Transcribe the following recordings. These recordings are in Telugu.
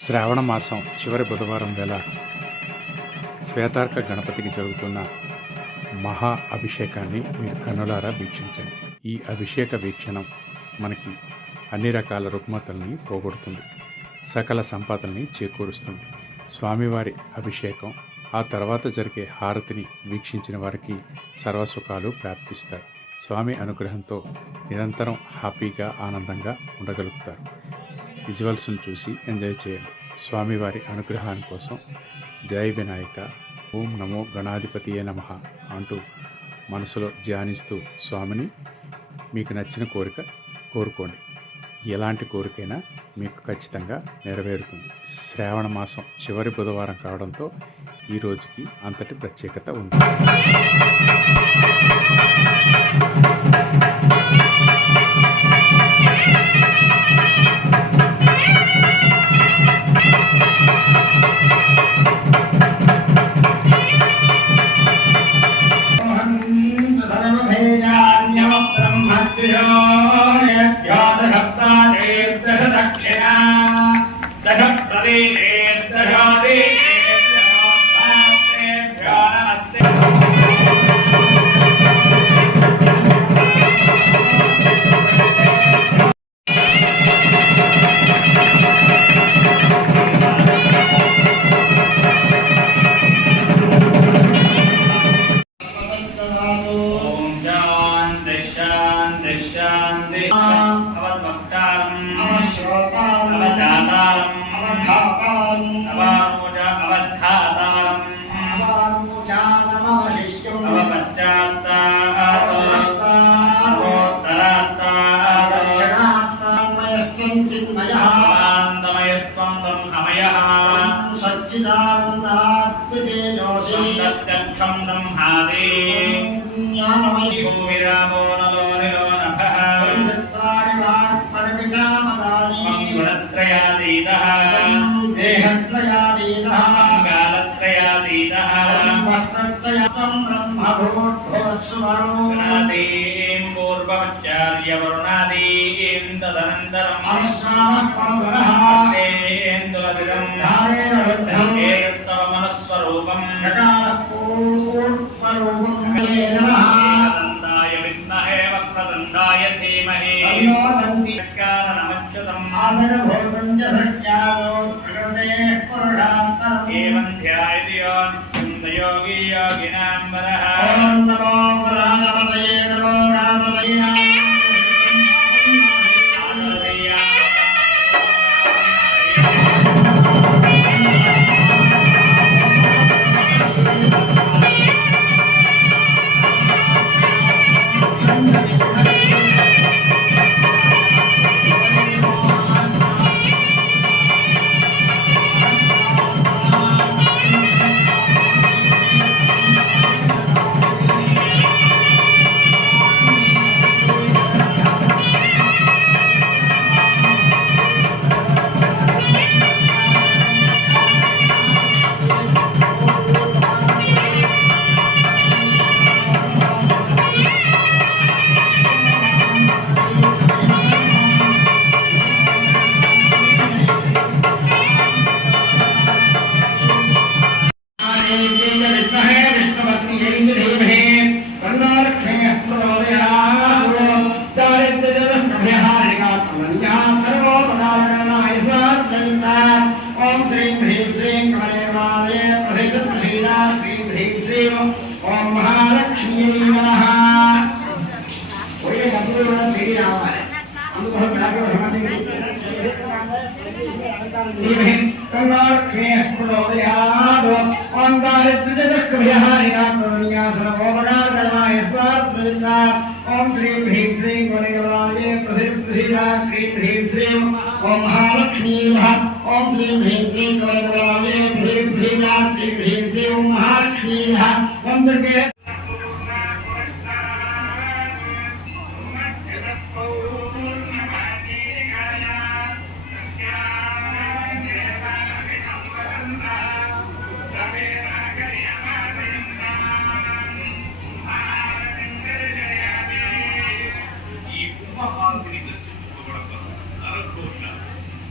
శ్రావణ మాసం చివరి బుధవారం వేళ శ్వేతార్క గణపతికి జరుగుతున్న మహా అభిషేకాన్ని మీరు కన్నులారా వీక్షించండి. ఈ అభిషేక వీక్షణం మనకి అన్ని రకాల రుగ్మతల్ని పోగొడుతుంది, సకల సంపదల్ని చేకూరుస్తుంది. స్వామివారి అభిషేకం ఆ తర్వాత జరిగే హారతిని వీక్షించిన వారికి సర్వసుఖాలు ప్రాప్తిస్తాయి. స్వామి అనుగ్రహంతో నిరంతరం హ్యాపీగా ఆనందంగా ఉండగలుగుతారు. విజువల్స్ను చూసి ఎంజాయ్ చేయండి. స్వామివారి అనుగ్రహాని కోసం జై వినాయక, ఓం నమో గణాధిపతియే నమః అంటూ మనసులో ధ్యానిస్తూ స్వామిని మీకు నచ్చిన కోరిక కోరుకోండి. ఎలాంటి కోరికైనా మీకు ఖచ్చితంగా నెరవేరుతుంది. శ్రావణ మాసం చివరి బుధవారం కావడంతో ఈ రోజుకి అంతటి ప్రత్యేకత ఉంది.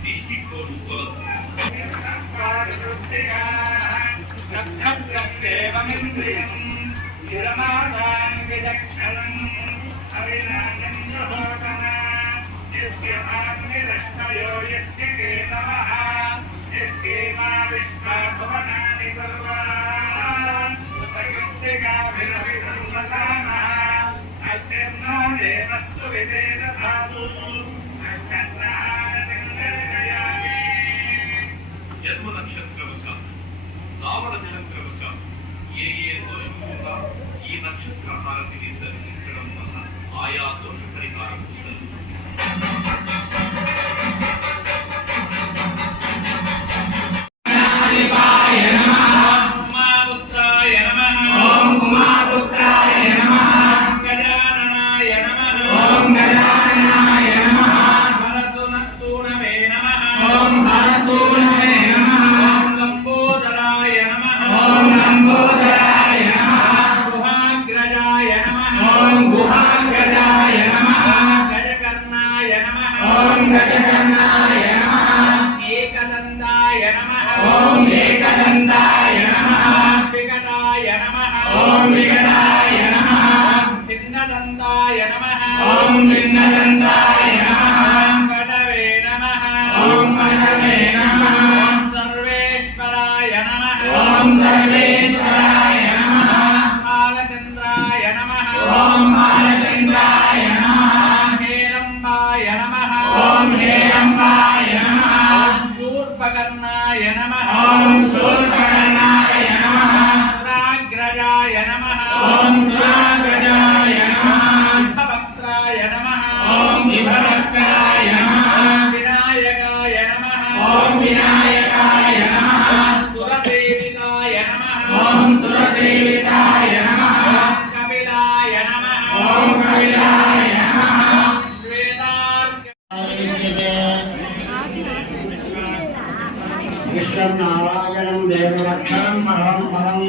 దృష్టికోడు జన్మ నక్షత్రవశాత్ నామ నక్షత్రవశాత్ ఏ దోషముగా ఈ నక్షత్ర హారతిని దర్శించడం వల్ల ఆయా దోష పరిహారం నారాయణం దేవరక్షరం పరం పదం